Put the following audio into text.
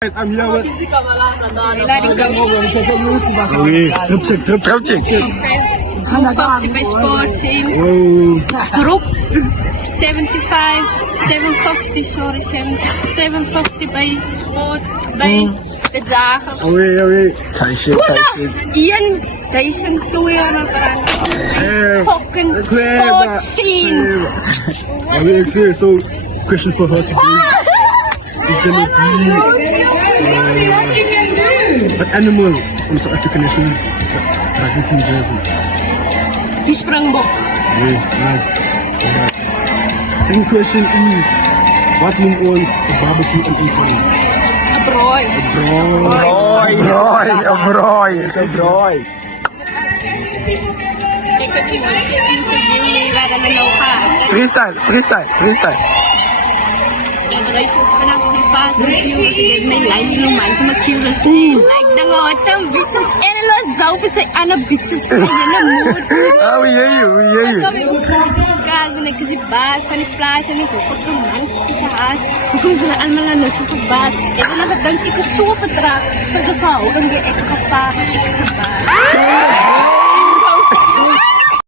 I'm here with Drop check. 250 by sports team. Group 75, 750, sorry, 750 by sport, by the Jagers. Ian, Dyson, 200 fucking sports scene. So, question for her today is gonna be what animal from South African national rugby team jersey? Die Springbok. Second question is what noem ons 'n barbecue in Italy? A brooi. Ek het die mooiste interview nie waar hulle nou gehad. Freestyle. En reis is vanaf die vader viewers het my life no man so my curious like the hotel visions endless zou vir sy ander bitches in 'n mood. We hear you. Guys, when ek die baas van die plaas en ek hoor kom man dis haas. Because hulle almal nou so verbaas. Ek het net gedink ek is so vertraag vir so 'n verhouding ek gevaar ek is 'n baas.